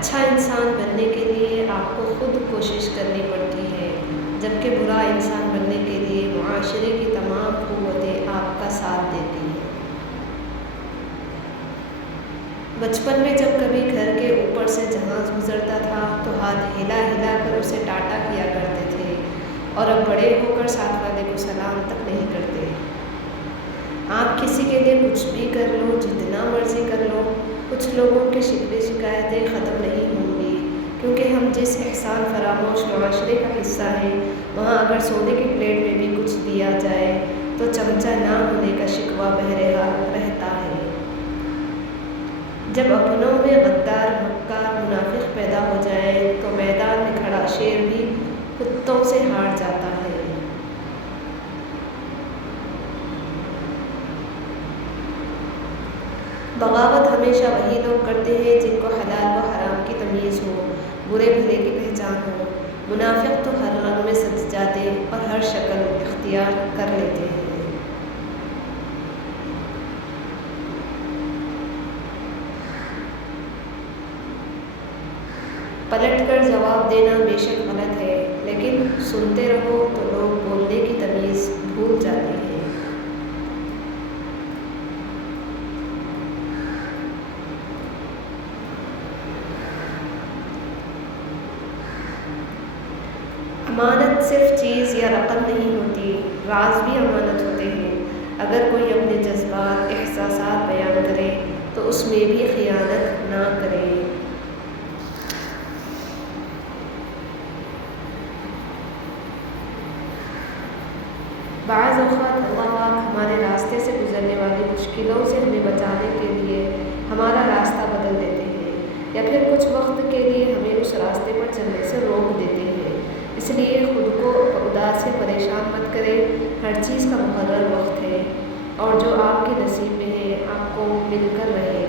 اچھا انسان بننے کے لیے آپ کو خود کوشش کرنی پڑتی ہے، جبکہ برا انسان بننے کے لیے معاشرے کی تمام قوتیں آپ کا ساتھ دیتی ہیں۔ بچپن میں جب کبھی گھر کے اوپر سے جہاز گزرتا تھا تو ہاتھ ہلا ہلا کر اسے ٹاٹا کیا کرتے تھے، اور اب بڑے ہو کر ساتھ والے کو سلام تک نہیں کرتے۔ آپ کسی کے لیے کچھ بھی کر لو، جتنا مرضی کر لو، کچھ لوگوں کی شکوے شکایتیں ختم نہیں ہوں گی، کیونکہ ہم جس احسان فراموش معاشرے کا حصہ ہیں، وہاں اگر سونے کی پلیٹ میں بھی کچھ دیا جائے تو چمچہ نہ ہونے کا شکوہ بہرحال رہتا ہے۔ جب اپنوں میں غدار، مکار، منافق پیدا ہو جائیں تو میدان میں کھڑا شیر بھی کتوں سے ہار جاتا ہے۔ بغاوت ہمیشہ وہی لوگ کرتے ہیں جن کو حلال و حرام کی تمیز ہو، برے بھلے کی پہچان ہو۔ منافق تو ہر رنگ میں سج جاتے اور ہر شکل اختیار کر لیتے ہیں۔ پلٹ کر جواب دینا بے شک غلط ہے، لیکن سنتے رہو تو لوگ بولنے کی تمیز بھول جاتے ہیں۔ امانت صرف چیز یا رقم نہیں ہوتی، راز بھی امانت ہوتے ہیں۔ اگر کوئی اپنے جذبات، احساسات بیان کرے تو اس میں بھی خیانت نہ کرے۔ بعض اوقات اللہ پاک ہمارے راستے سے گزرنے والی مشکلوں سے ہمیں بچانے کے لیے ہمارا راستہ بدل دیتے ہیں، یا پھر کچھ وقت کے لیے ہمیں اس راستے پر چلنے سے روک دیتے ہیں۔ اس لیے خود کو اداس سے پریشان مت کریں، ہر چیز کا مقرر وقت ہے، اور جو آپ کے نصیب میں ہے آپ کو مل کر رہے۔